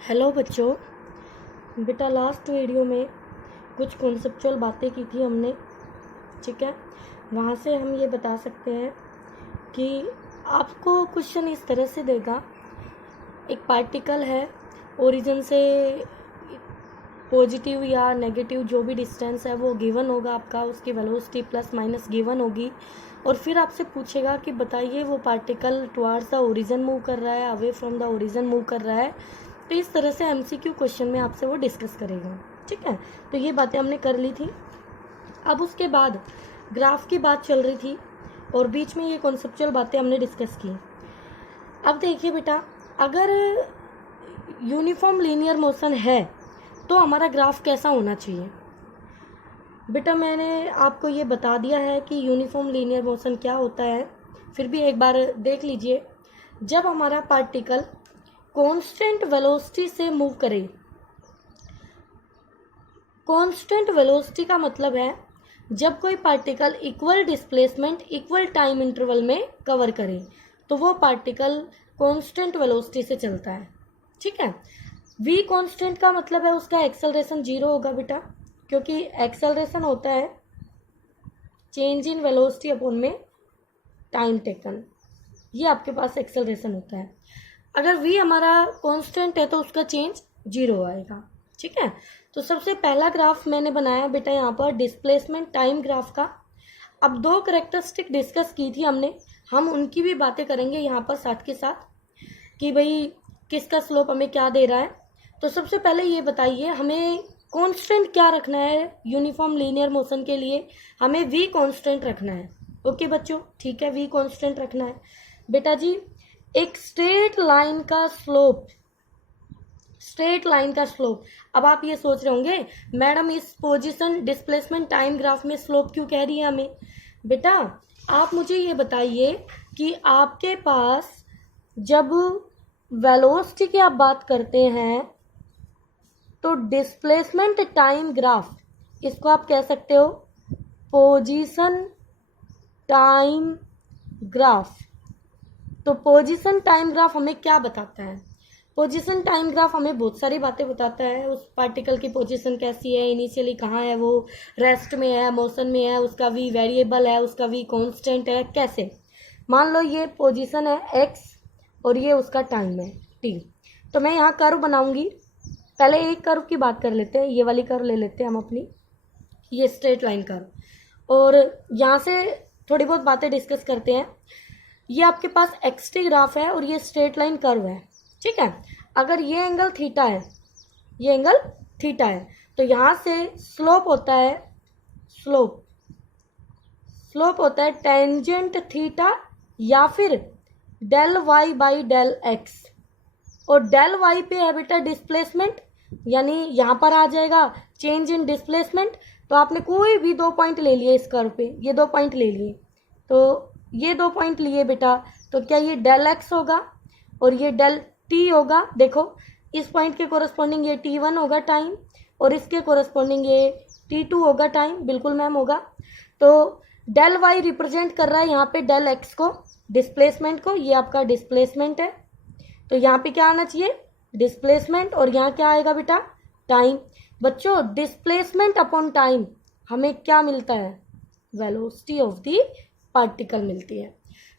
Hello बच्चों। बेटा last video में कुछ कॉन्सेप्चुअल बातें की थी हमने, ठीक है। वहाँ से हम ये बता सकते हैं कि आपको क्वेश्चन इस तरह से देगा, एक पार्टिकल है, ओरिजिन से पॉजिटिव या नेगेटिव जो भी डिस्टेंस है वो गिवन होगा आपका, उसकी वेलोसिटी प्लस माइनस गिवन होगी, और फिर आपसे पूछेगा कि बताइए वो particle towards the origin move कर रहा है, away from the origin move कर रहा है। तो इस तरह से एमसीक्यू क्वेश्चन में आपसे वो डिस्कस करेगा, ठीक है। तो ये बातें हमने कर ली थी। अब उसके बाद ग्राफ की बात चल रही थी और बीच में ये कॉन्सेप्चुअल बातें हमने डिस्कस की। अब देखिए बेटा, अगर यूनिफॉर्म लीनियर मोशन है तो हमारा ग्राफ कैसा होना चाहिए। बेटा मैंने आपको ये बता दिया है कि यूनिफॉर्म लीनियर मोशन क्या होता है, फिर भी एक बार देख लीजिए। जब हमारा पार्टिकल कांस्टेंट वेलोसिटी से मूव करे, कांस्टेंट वेलोसिटी का मतलब है जब कोई particle equal displacement equal time interval में कवर करे तो वो पार्टिकल कांस्टेंट वेलोसिटी से चलता है, ठीक है। v कांस्टेंट का मतलब है उसका एक्सेलरेशन 0 होगा बेटा, क्योंकि एक्सेलरेशन होता है चेंज इन वेलोसिटी अपॉन में टाइम टेकन, ये आपके पास एक्सेलरेशन होता है। अगर v हमारा कांस्टेंट है तो उसका चेंज 0 आएगा, ठीक है। तो सबसे पहला ग्राफ मैंने बनाया बेटा यहाँ पर डिस्प्लेसमेंट टाइम ग्राफ का। अब दो कैरेक्टरिस्टिक डिस्कस की थी हमने, हम उनकी भी बातें करेंगे यहाँ पर साथ के साथ कि भाई किसका स्लोप हमें क्या दे रहा है। तो सबसे पहले ये बताइए हमें कांस्टेंट क्या रखना है यूनिफॉर्म लीनियर मोशन के लिए, हमें v कांस्टेंट रखना है। ओके बच्चों, ठीक है, v कांस्टेंट रखना है। बेटा जी एक स्ट्रेट लाइन का स्लोप, स्ट्रेट लाइन का स्लोप, अब आप ये सोच रहे होंगे मैडम इस पोजीशन डिस्प्लेसमेंट टाइम ग्राफ में स्लोप क्यों कह रही है हमें। बेटा आप मुझे ये बताइए कि आपके पास जब वेलोसिटी की आप बात करते हैं तो डिस्प्लेसमेंट टाइम ग्राफ, इसको आप कह सकते हो पोजीशन टाइम ग्राफ। तो पोजीशन टाइम ग्राफ हमें क्या बताता है। पोजीशन टाइम ग्राफ हमें बहुत सारी बातें बताता है, उस पार्टिकल की पोजीशन कैसी है, इनिशियली कहाँ है वो, रेस्ट में है, मोशन में है, उसका वी वेरिएबल है, उसका वी कांस्टेंट है, कैसे। मान लो ये पोजीशन है एक्स और ये उसका टाइम है टी। तो मैं यहाँ कर्व बनाऊंगी, पहले एक कर्व की बात कर लेते हैं, ये वाली कर्व ले लेते हैं हम अपनी, ये स्ट्रेट लाइन कर्व, और यहाँ से थोड़ी बहुत बातें डिस्कस करते हैं। ये आपके पास एक्सटी ग्राफ है और ये स्ट्रेट लाइन कर्व है, ठीक है। अगर ये एंगल थीटा है, ये एंगल थीटा है, तो यहाँ से स्लोप होता है, स्लोप होता है टेंजेंट थीटा या फिर del Y by del X, और डेल वाई पे है बेटा डिस्प्लेसमेंट, यानी यहाँ पर आ जाएगा चेंज इन डिस्प्लेसमेंट। तो आपने कोई भी दो पॉइंट ले लिए इस कर्व पे, ये दो पॉइंट ले लिए, तो ये दो पॉइंट लिए बेटा, तो क्या ये डेल एक्स होगा और ये डेल टी होगा। देखो इस पॉइंट के कोरस्पॉन्डिंग ये t1 होगा टाइम, और इसके कोरस्पॉन्डिंग ये t2 होगा टाइम, बिल्कुल मैम होगा। तो डेल वाई रिप्रेजेंट कर रहा है यहाँ पे डेल एक्स को, डिस्प्लेसमेंट को, ये आपका डिस्प्लेसमेंट है। तो यहाँ पे क्या आना चाहिए डिस्प्लेसमेंट, और यहाँ क्या आएगा बेटा टाइम। बच्चों डिस्प्लेसमेंट अपॉन टाइम हमें क्या मिलता है, वेलोसिटी ऑफ द पार्टिकल मिलती है।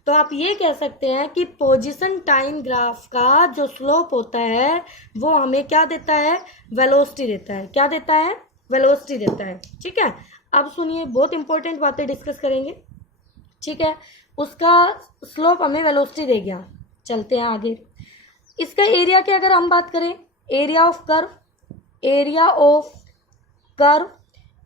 तो आप ये कह सकते हैं कि पोजीशन टाइम ग्राफ का जो स्लोप होता है वो हमें क्या देता है, वेलोसिटी देता है। क्या देता है, वेलोसिटी देता है, ठीक है। अब सुनिए बहुत इंपॉर्टेंट बातें डिस्कस करेंगे, ठीक है। उसका स्लोप हमें वेलोसिटी दे गया, चलते हैं आगे। इसका एरिया की अगर हम बात करें, area of curve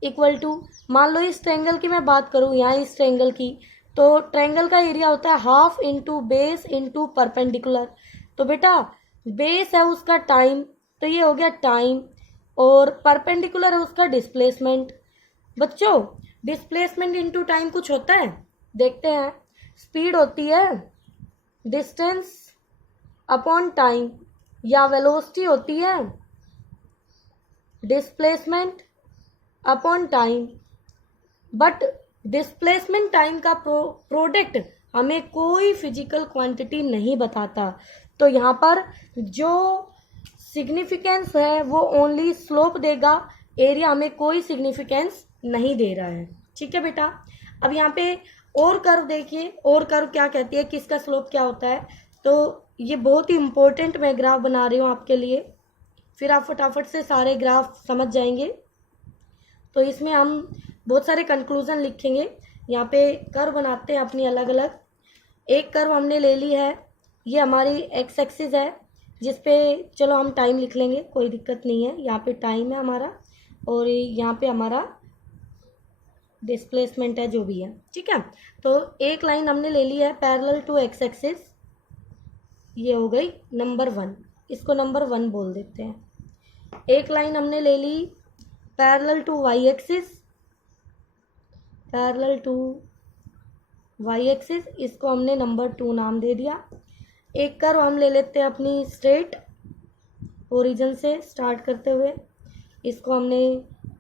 equal to, मान लो इस ट्रायंगल की मैं बात करूं, यहाँ इस ट्रायंगल की, तो ट्रायंगल का एरिया होता है half into base into perpendicular. तो बेटा बेस है उसका टाइम, तो ये हो गया टाइम, और परपेंडिकुलर है उसका डिस्प्लेसमेंट। बच्चों डिस्प्लेसमेंट इंटू टाइम कुछ होता है, देखते हैं। स्पीड होती है डिस्टेंस अपॉन टाइम, या वेलोसिटी होती है displacement upon time. But displacement time का प्रोडक्ट हमें कोई फिजिकल क्वांटिटी नहीं बताता। तो यहाँ पर जो सिग्निफिकेंस है वो ओनली स्लोप देगा, एरिया हमें कोई सिग्निफिकेंस नहीं दे रहा है। ठीक है बेटा। अब यहाँ पे और कर्व देखिए, और कर्व क्या कहती है, किसका स्लोप क्या होता है। तो ये बहुत ही इंपॉर्टेंट मैं ग्राफ बना रही हूँ आपके लिए, फिर आप फटाफट से सारे ग्राफ समझ जाएंगे। तो इसमें हम बहुत सारे कंक्लूजन लिखेंगे। यहाँ पे कर्व बनाते हैं अपनी अलग अलग। एक कर्व हमने ले ली है, ये हमारी एक्स एक्सिस है, जिस पे चलो हम टाइम लिख लेंगे, कोई दिक्कत नहीं है। यहाँ पे टाइम है हमारा और यहाँ पे हमारा डिस्प्लेसमेंट है जो भी है। ठीक है। तो एक लाइन हमने ले ली है पैरेलल टू एक्स एक्सिस, ये हो गई नंबर 1, इसको नंबर 1 बोल देते हैं। एक लाइन हमने ले ली parallel to Y axis, parallel to Y axis, इसको हमने नंबर 2 नाम दे दिया। एक कर्व हम ले लेते हैं अपनी स्ट्रेट ओरिजिन से स्टार्ट करते हुए, इसको हमने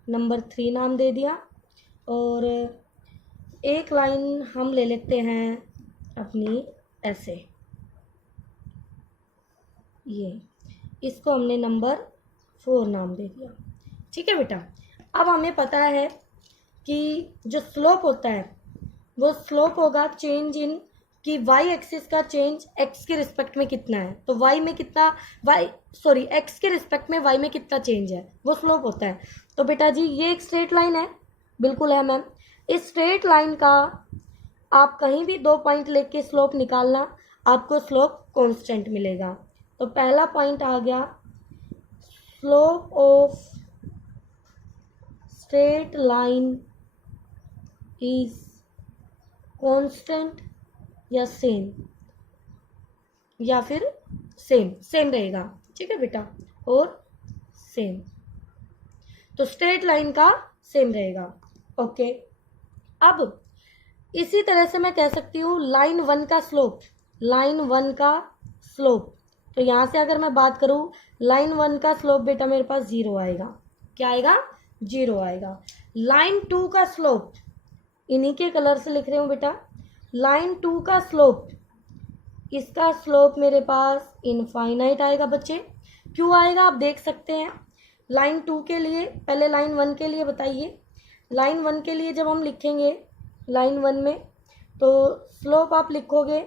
नंबर 3 नाम दे दिया। और एक लाइन हम ले लेते हैं अपनी ऐसे, ये, इसको हमने नंबर 4 नाम दे दिया। ठीक है बेटा। अब हमें पता है कि जो स्लोप होता है वो स्लोप होगा चेंज इन, कि वाई एक्सिस का चेंज एक्स के रिस्पेक्ट में कितना है, तो वाई में कितना, एक्स के रिस्पेक्ट में वाई में कितना चेंज है, वो स्लोप होता है। तो बेटा जी ये एक स्ट्रेट लाइन है, बिल्कुल है मैम। इस स्ट्रेट लाइन का आप कहीं भी 2 पॉइंट लेके स्लोप निकालना, आपको स्लोप कांस्टेंट मिलेगा। तो पहला पॉइंट आ गया, slope of straight line is constant या सेम, या फिर सेम रहेगा। ठीक है बेटा, और सेम, तो स्ट्रेट लाइन का सेम रहेगा। ओके। अब इसी तरह से मैं कह सकती हूँ लाइन 1 का स्लोप, लाइन 1 का स्लोप, तो यहाँ से अगर मैं बात करूँ लाइन 1 का स्लोप बेटा मेरे पास 0 आएगा। क्या आएगा? 0 आएगा। लाइन 2 का स्लोप, इन्हीं के कलर से लिख रही हूँ बेटा, लाइन 2 का स्लोप, इसका स्लोप मेरे पास इनफाइनाइट आएगा बच्चे। क्यों आएगा आप देख सकते हैं। लाइन 2 के लिए, पहले लाइन 1 के लिए बताइए। लाइन 1 के लिए जब हम लिखेंगे लाइन 1 में, तो स्लोप आप लिखोगे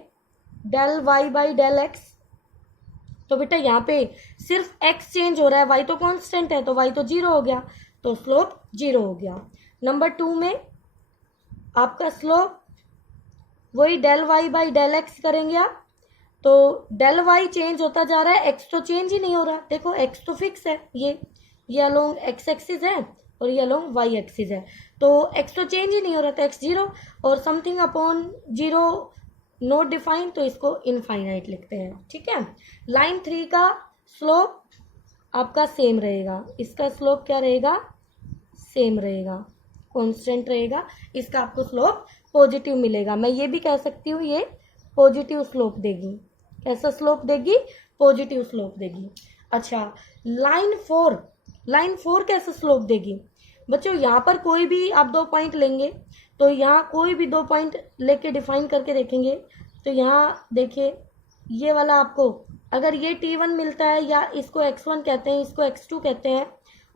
del Y by del X. तो बेटा यहाँ पे सिर्फ एक्स चेंज हो रहा है, वाई तो कांस्टेंट है, तो वाई तो 0 हो गया, तो स्लोप 0 हो गया। नंबर 2 में आपका स्लोप वही del Y by del X करेंगे आप, तो डेल वाई चेंज होता जा रहा है, एक्स तो चेंज ही नहीं हो रहा। देखो एक्स तो फिक्स है, ये अलोंग एक्स एक्सिस है और ये अलोंग वाई एक्सिस है, तो एक्स तो चेंज ही नहीं हो रहा था, एक्स 0 और समथिंग अपॉन 0 नोट डिफाइन, तो इसको इनफाइनाइट लिखते हैं। ठीक है। लाइन 3 का स्लोप आपका सेम रहेगा, इसका स्लोप क्या रहेगा? सेम रहेगा, कांस्टेंट रहेगा, इसका आपको स्लोप पॉजिटिव मिलेगा। मैं ये भी कह सकती हूँ ये पॉजिटिव स्लोप देगी। कैसा स्लोप देगी? पॉजिटिव स्लोप देगी। अच्छा, लाइन 4 कैसा स्लोप देगी? बच्चों यहाँ पर कोई भी आप 2 पॉइंट लेंगे, तो यहाँ कोई भी 2 पॉइंट लेके डिफाइन करके देखेंगे, तो यहाँ देखिए ये वाला आपको, अगर ये T1 मिलता है, या इसको x1 कहते हैं, इसको x2 कहते हैं,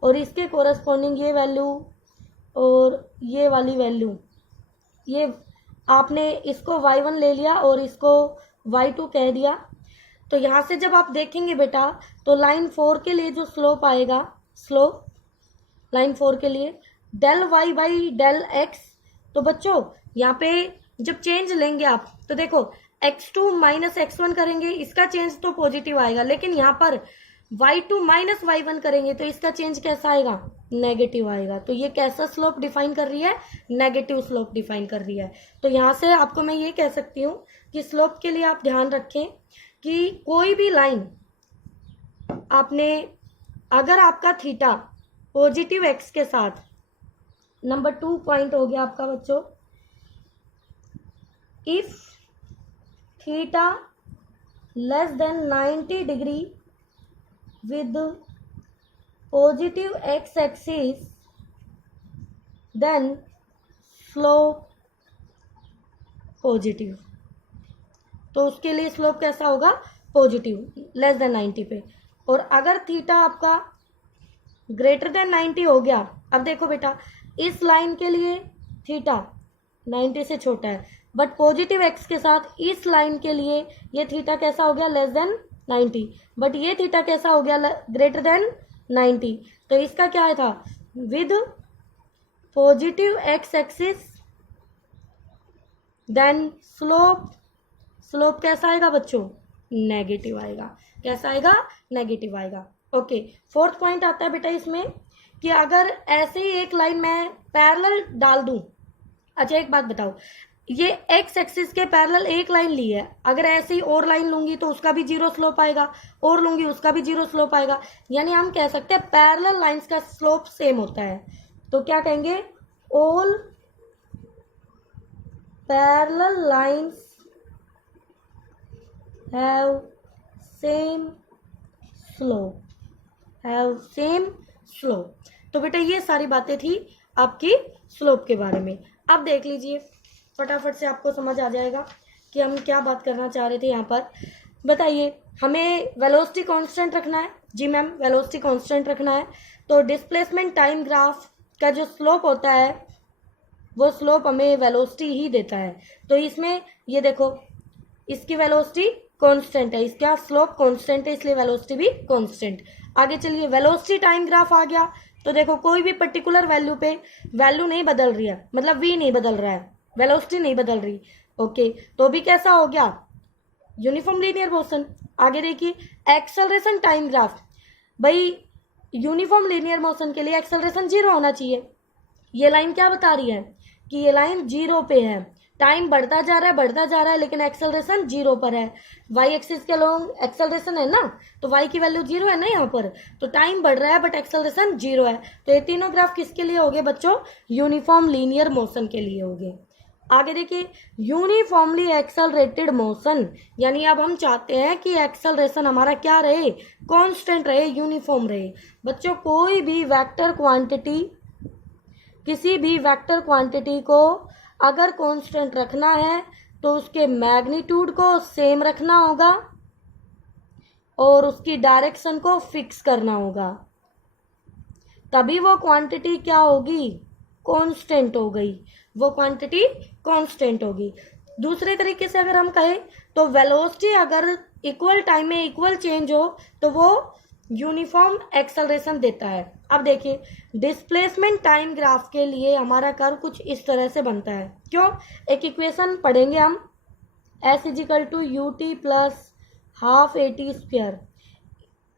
और इसके कोरस्पॉन्डिंग ये वैल्यू और ये वाली वैल्यू, ये आपने इसको y1 ले लिया और इसको y2 कह दिया, तो यहाँ से जब आप देखेंगे बेटा, तो लाइन 4 के लिए जो स्लोप आएगा, स्लोप लाइन 4 के लिए del Y by del X, तो बच्चों यहाँ पे जब चेंज लेंगे आप, तो देखो x2 माइनस x1 करेंगे, इसका चेंज तो पॉजिटिव आएगा, लेकिन यहाँ पर y2 माइनस y1 करेंगे तो इसका चेंज कैसा आएगा? नेगेटिव आएगा। तो ये कैसा स्लोप डिफाइन कर रही है? नेगेटिव स्लोप डिफाइन कर रही है। तो यहाँ से आपको मैं ये कह सकती हूँ कि स्लोप के लिए आप ध्यान रखें कि कोई भी लाइन आपने, अगर आपका थीटा पॉजिटिव एक्स के साथ, नंबर 2 पॉइंट हो गया आपका बच्चों, if theta less than 90 degree with positive x axis, then slope positive. तो उसके लिए स्लोप कैसा होगा? पॉजिटिव, लेस देन 90 पे। और अगर थीटा आपका ग्रेटर देन 90 हो गया, अब देखो बेटा इस लाइन के लिए थीटा 90 से छोटा है, बट पॉजिटिव एक्स के साथ इस लाइन के लिए ये थीटा कैसा हो गया, लेस देन 90, बट ये थीटा कैसा हो गया, ग्रेटर देन 90। तो इसका क्या था, with positive X axis then slope कैसा आएगा बच्चों, नेगेटिव आएगा। कैसा आएगा, नेगेटिव आएगा। ओके, फोर्थ पॉइंट आता है बेटा इसमें कि अगर ऐसे ही एक लाइन मैं पैरेलल डाल दूं, अच्छा एक बात बताओ, ये एक्स एक्सिस के पैरेलल एक लाइन ली है, अगर ऐसे ही और लाइन लूंगी तो उसका भी जीरो स्लोप आएगा, और लूंगी उसका भी जीरो स्लोप आएगा, यानी हम कह सकते हैं पैरेलल लाइंस का स्लोप सेम होता है। तो क्या कहेंगे, all parallel lines have same slope. तो बेटा ये सारी बातें थी आपकी स्लोप के बारे में। अब देख लीजिए फटाफट से, आपको समझ आ जाएगा कि हम क्या बात करना चाह रहे थे यहाँ पर। बताइए, हमें वेलोसिटी कांस्टेंट रखना है। जी मैम, वेलोसिटी कांस्टेंट रखना है, तो डिस्प्लेसमेंट टाइम ग्राफ का जो स्लोप होता है वो स्लोप हमें वेलोसिटी ही देता है। तो इसमें ये देखो, इसकी वेलोसिटी कांस्टेंट है, इसका स्लोप कांस्टेंट है, इसलिए वेलोसिटी भी कांस्टेंट। आगे चलिए, वेलोसिटी टाइम ग्राफ आ गया, तो देखो कोई भी पर्टिकुलर वैल्यू पे वैल्यू नहीं बदल रही है, मतलब v नहीं बदल रहा है, वेलोसिटी नहीं बदल रही। ओके, तो भी कैसा हो गया, यूनिफॉर्म लीनियर मोशन। आगे देखिए, एक्सेलरेशन टाइम ग्राफ, भाई यूनिफॉर्म लीनियर मोशन के लिए एक्सेलरेशन 0 होना चाहिए। ये लाइन क्या बता रही है कि ये लाइन 0 पे है, टाइम बढ़ता जा रहा है लेकिन एक्सेलरेशन 0 पर है। वाई एक्सिस के लॉन्ग एक्सेलरेशन है ना, तो वाई की वैल्यू 0 है ना यहाँ पर, तो टाइम बढ़ रहा है बट एक्सेलरेशन 0 है। तो ये तीनों ग्राफ किसके लिए हो गए बच्चों, यूनिफॉर्म लीनियर मोशन के लिए हो गए। आगे देखिए, यूनिफॉर्मली एक्सेलरेटेड मोशन, यानी अब हम चाहते हैं कि एक्सेलरेशन हमारा क्या रहे, कांस्टेंट रहे, यूनिफॉर्म रहे। बच्चों कोई भी वेक्टर क्वांटिटी, किसी भी वेक्टर क्वांटिटी को अगर कांस्टेंट रखना है तो उसके मैग्नीट्यूड को सेम रखना होगा और उसकी डायरेक्शन को फिक्स करना होगा, तभी वो क्वांटिटी क्या होगी, कांस्टेंट हो गई, वो क्वांटिटी कांस्टेंट होगी। दूसरे तरीके से अगर हम कहें तो वेलोसिटी अगर इक्वल टाइम में इक्वल चेंज हो तो वो यूनिफॉर्म एक्सेलरेशन देता है। अब देखिए, डिस्प्लेसमेंट टाइम ग्राफ के लिए हमारा कर्व कुछ इस तरह से बनता है। क्यों, एक इक्वेशन पढ़ेंगे हम, s is equal to U T plus half A T square.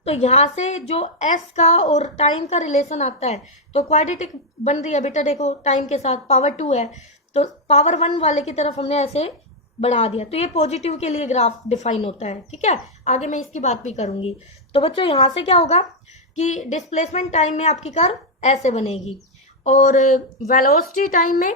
तो यहाँ से जो s का और टाइम का रिलेशन आता है तो क्वाड्रेटिक बन रही है बेटा, देखो टाइम के साथ पावर 2 है तो पावर 1 वाले की तरफ हमने ऐसे बढ़ा दिया, तो ये पॉजिटिव के लिए ग्राफ डिफाइन होता है। ठीक है, आगे मैं इसकी बात भी करूंगी। तो बच्चों यहाँ से क्या होगा कि डिस्प्लेसमेंट टाइम में आपकी कर्व ऐसे बनेगी, और वेलोसिटी टाइम में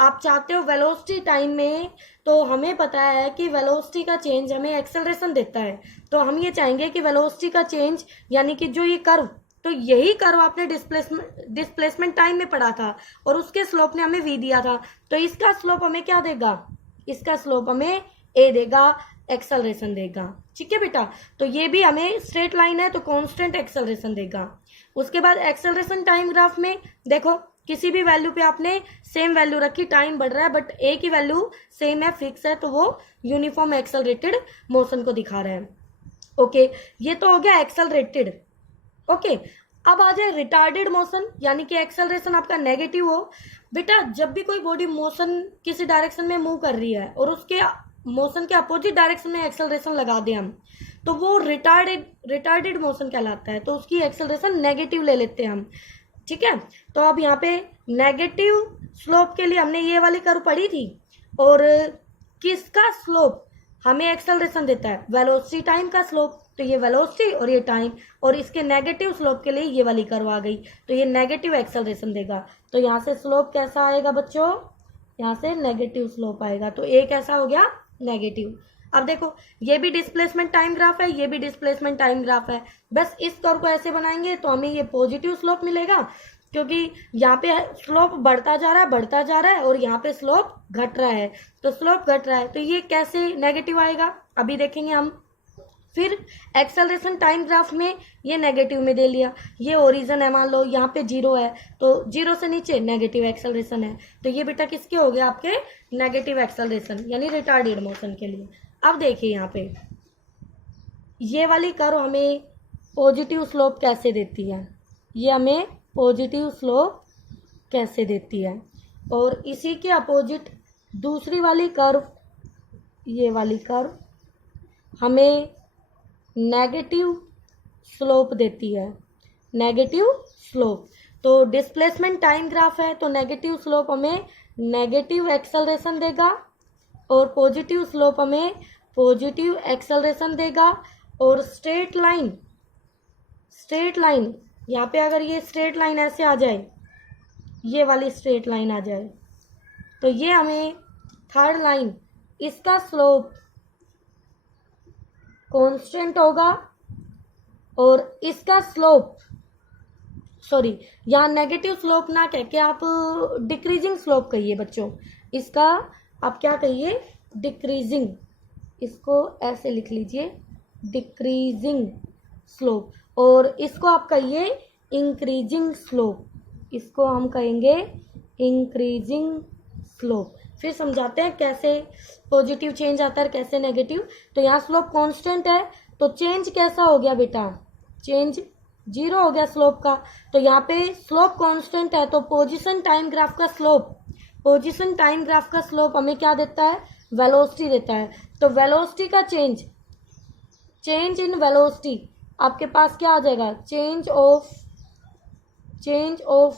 आप चाहते हो, वेलोसिटी टाइम में तो हमें पता है कि वेलोसिटी का चेंज हमें एक्सेलरेशन देता है, तो हम ये चाहेंगे कि वेलोसिटी का चेंज यानी कि जो ये कर्व, तो यही कर्व आपने डिस्प्लेसमेंट टाइम में पढ़ा था और उसके स्लोप ने हमें v दिया था, तो इसका स्लोप हमें क्या देगा, इसका स्लोप हमें a देगा, एक्सेलरेशन देगा। ठीक है बेटा, तो ये भी हमें स्ट्रेट लाइन है तो कांस्टेंट एक्सेलरेशन देगा। उसके बाद एक्सेलरेशन टाइम ग्राफ में देखो, किसी भी वैल्यू पे आपने सेम वैल्यू रखी, टाइम बढ़ रहा है बट ए की वैल्यू सेम है, फिक्स है, तो वो यूनिफॉर्म एक्सेलरेटेड मोशन को दिखा रहे हैं। ओके, ये तो हो गया एक्सेलरेटेड। ओके, अब आ जाए रिटार्डेड मोशन, यानी कि एक्सेलरेशन आपका नेगेटिव हो। बेटा जब भी कोई बॉडी मोशन किसी डायरेक्शन में मूव कर रही है और उसके मोशन के अपोजिट डायरेक्शन में एक्सेलरेशन लगा दें हम, तो वो रिटार्डेड मोशन कहलाता है, तो उसकी एक्सेलरेशन नेगेटिव ले लेते हैं हम। ठीक है, तो अब यहाँ पे नेगेटिव स्लोप के लिए हमने ये वाली कर्व पढ़ी थी, और किसका स्लोप हमें एक्सेलरेशन देता है, वेलोसिटी टाइम का स्लोप, तो ये वेलोसिटी और ये टाइम, और इसके नेगेटिव स्लोप के लिए ये वाली कर्व आ गई, तो ये नेगेटिव एक्सेलरेशन देगा। तो यहाँ से स्लोप कैसा आएगा बच्चों, यहाँ से नेगेटिव स्लोप आएगा, तो ए कैसा हो गया, नेगेटिव। अब देखो, ये भी डिस्प्लेसमेंट टाइम ग्राफ है, ये भी डिस्प्लेसमेंट टाइम ग्राफ है, बस इस कर्व को ऐसे बनाएंगे तो हमें ये पॉजिटिव स्लोप मिलेगा, क्योंकि यहाँ पे स्लोप बढ़ता जा रहा है और यहाँ पे स्लोप घट रहा है, तो स्लोप घट रहा है, तो ये कैसे नेगेटिव आएगा अभी देखेंगे हम। फिर एक्सेलरेशन टाइम ग्राफ में ये नेगेटिव में दे लिया, ये ओरिजिन है, मान लो यहाँ पे 0 है तो 0 से नीचे नेगेटिव एक्सेलरेशन है, तो ये बेटा किसके हो गए आपके नेगेटिव एक्सेलरेशन यानी रिटार्डेड मोशन के लिए। अब देखिए यहाँ पे ये वाली कर्व हमें पॉजिटिव स्लोप कैसे देती है, ये हमें पॉजिटिव स्लोप कैसे देती है, और इसी के अपोजिट दूसरी वाली कर्व, ये वाली कर्व हमें नेगेटिव स्लोप देती है, नेगेटिव स्लोप। तो डिस्प्लेसमेंट टाइम ग्राफ है तो नेगेटिव स्लोप हमें नेगेटिव एक्सेलरेशन देगा और पॉजिटिव स्लोप हमें पॉजिटिव एक्सेलरेशन देगा। और स्ट्रेट लाइन यहाँ पे अगर ये स्ट्रेट लाइन ऐसे आ जाए, ये वाली स्ट्रेट लाइन आ जाए, तो ये हमें थर्ड लाइन, इसका स्लोप कांस्टेंट होगा और इसका स्लोप, सॉरी यहाँ नेगेटिव स्लोप ना कह के आप डिक्रीजिंग स्लोप कहिए बच्चों, इसका आप क्या कहिए डिक्रीजिंग, इसको ऐसे लिख लीजिए डिक्रीजिंग स्लोप, और इसको आप कहिए इंक्रीजिंग स्लोप, इसको हम कहेंगे इंक्रीजिंग स्लोप। फिर समझाते हैं कैसे पॉजिटिव चेंज आता है कैसे नेगेटिव। तो यहाँ स्लोप कांस्टेंट है तो चेंज कैसा हो गया बेटा, चेंज 0 हो गया स्लोप का। तो यहाँ पे स्लोप कांस्टेंट है तो पोजीशन टाइम ग्राफ का स्लोप, पोजीशन टाइम ग्राफ का स्लोप हमें क्या देता है, वेलोसिटी देता है। तो वेलोसिटी का चेंज इन वेलोसिटी आपके पास क्या आ जाएगा, change of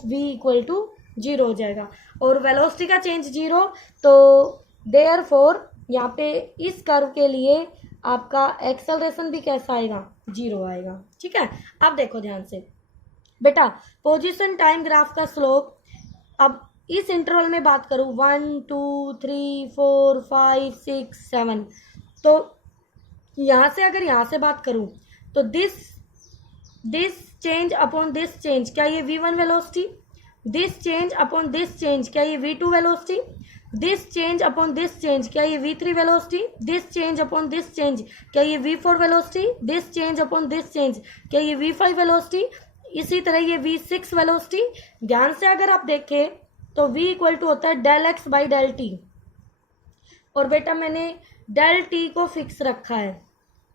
v equal to 0 हो जाएगा, और वेलोसिटी का चेंज 0, तो देयरफॉर यहाँ पे इस कर्व के लिए आपका एक्सेलरेशन भी कैसा आएगा, 0 आएगा। ठीक है, अब देखो ध्यान से बेटा, पोजीशन टाइम ग्राफ का स्लोप, अब इस इंटरवल में बात करूं 1 2 3 4 5 6 7, तो यहाँ से अगर यहाँ से बात करूं तो this change upon this change, क्या ये v1 velocity, this change upon this change, क्या ये v2 velocity, this change upon this change, क्या ये v3 velocity, this change upon this change, क्या ये v4 velocity, this change upon this change, क्या ये v5 वेलोसिटी, इसी तरह ये v6 वेलोसिटी। ध्यान से अगर आप देखें तो v इक्वल टू होता है del X by del T, और बेटा मैंने डेल टी को फिक्स रखा है,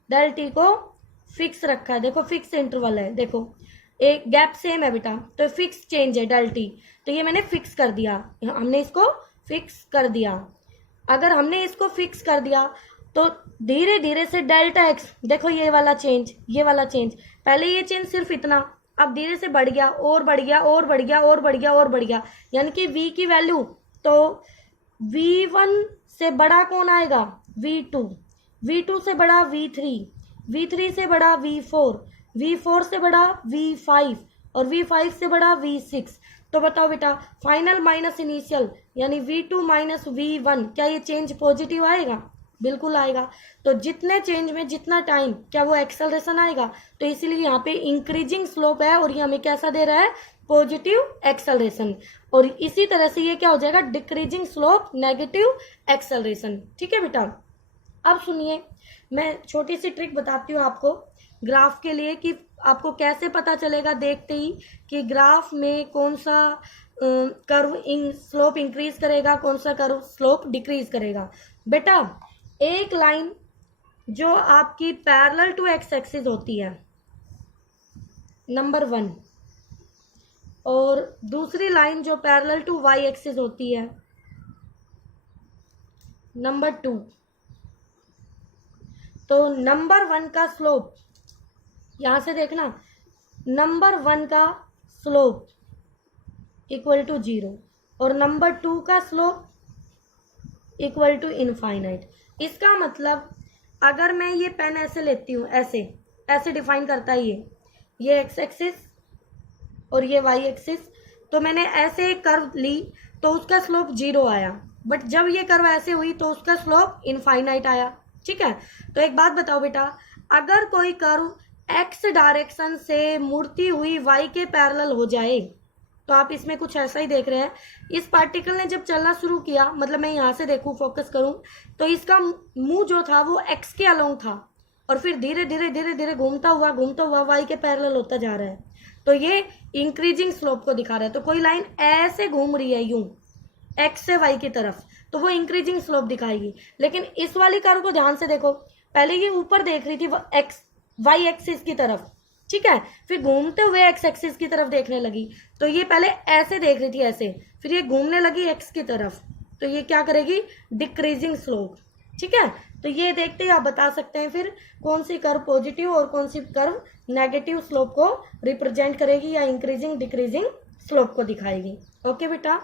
डेल टी को फिक्स रखा है, देखो फिक्स इंटरवल है, देखो एक गैप सेम है बेटा, तो फिक्स चेंज है डेल टी, तो ये मैंने फिक्स कर दिया, हमने इसको फिक्स कर दिया। अगर हमने इसको फिक्स कर दिया तो धीरे धीरे से डेल्टा एक्स, देखो ये वाला चेंज, ये वाला चेंज, पहले ये चेंज सिर्फ इतना, अब धीरे से बढ़ गया और बढ़ गया और बढ़ गया और बढ़ गया और बढ़ गया, यानी कि v की वैल्यू तो v1 से बड़ा कौन आएगा, v2, v2 से बड़ा v3, v3 से बड़ा v4, v4 से बड़ा v5 और v5 से बड़ा v6। तो बताओ बेटा फाइनल माइनस इनिशियल यानी v2 माइनस v1, क्या ये चेंज पॉजिटिव आएगा, बिल्कुल आएगा। तो जितने चेंज में जितना टाइम, क्या वो एक्सेलरेशन आएगा, तो इसीलिए यहाँ पे इंक्रीजिंग स्लोप है और ये हमें कैसा दे रहा है, पॉजिटिव एक्सेलरेशन, और इसी तरह से ये क्या हो जाएगा, डिक्रीजिंग स्लोप नेगेटिव एक्सेलरेशन। ठीक है बेटा, अब सुनिए मैं छोटी सी ट्रिक बताती हूँ आपको ग्राफ के लिए कि आपको कैसे पता चलेगा देखते ही कि ग्राफ में कौन सा कर्व स्लोप इंक्रीज करेगा, कौन सा कर्व स्लोप डिक्रीज करेगा। बेटा एक लाइन जो आपकी पैरेलल टू एक्स एक्सिस होती है नंबर 1, और दूसरी लाइन जो पैरेलल टू वाई एक्सिस होती है नंबर 2, तो नंबर 1 का स्लोप, यहां से देखना, नंबर 1 का स्लोप इक्वल टू 0 और नंबर 2 का स्लोप इक्वल टू इनफाइनाइट। इसका मतलब अगर मैं ये पेन ऐसे लेती हूँ, ऐसे डिफाइन करता है ये एक्स एक्सिस और ये वाई एक्सिस, तो मैंने ऐसे एक कर्व ली तो उसका स्लोप 0 आया, बट जब ये कर्व ऐसे हुई तो उसका स्लोप इनफाइनाइट आया। ठीक है, तो एक बात बताओ बेटा, अगर कोई कर्व एक्स डायरेक्शन से मुड़ती हुई वाई के पैरेलल हो जाए, तो आप इसमें कुछ ऐसा ही देख रहे हैं, इस पार्टिकल ने जब चलना शुरू किया, मतलब मैं यहाँ से देखूं, फोकस करूं, तो इसका मुंह जो था वो एक्स के अलोंग था और फिर धीरे धीरे धीरे धीरे घूमता हुआ वाई के पैरेलल होता जा रहा है, तो ये इंक्रीजिंग स्लोप को दिखा रहा है। तो कोई लाइन ऐसे घूम रही है यूं एक्स से वाई की तरफ, तो वो इंक्रीजिंग स्लोप दिखाएगी। लेकिन इस वाली कर्व को ध्यान से देखो, पहले ये ऊपर देख रही थी वो एक्स वाई एक्सिस की तरफ, ठीक है, फिर घूमते हुए एक्स एक्सिस की तरफ देखने लगी, तो ये पहले ऐसे देख रही थी ऐसे, फिर ये घूमने लगी एक्स की तरफ, तो ये क्या करेगी, डिक्रीजिंग स्लोप, ठीक है। तो ये देखते ही आप बता सकते हैं फिर कौन सी कर्व पॉजिटिव और कौन सी कर्व नेगेटिव स्लोप को रिप्रेजेंट करेगी या इंक्रीजिंग डिक्रीजिंग स्लोप को दिखाएगी। ओके बेटा।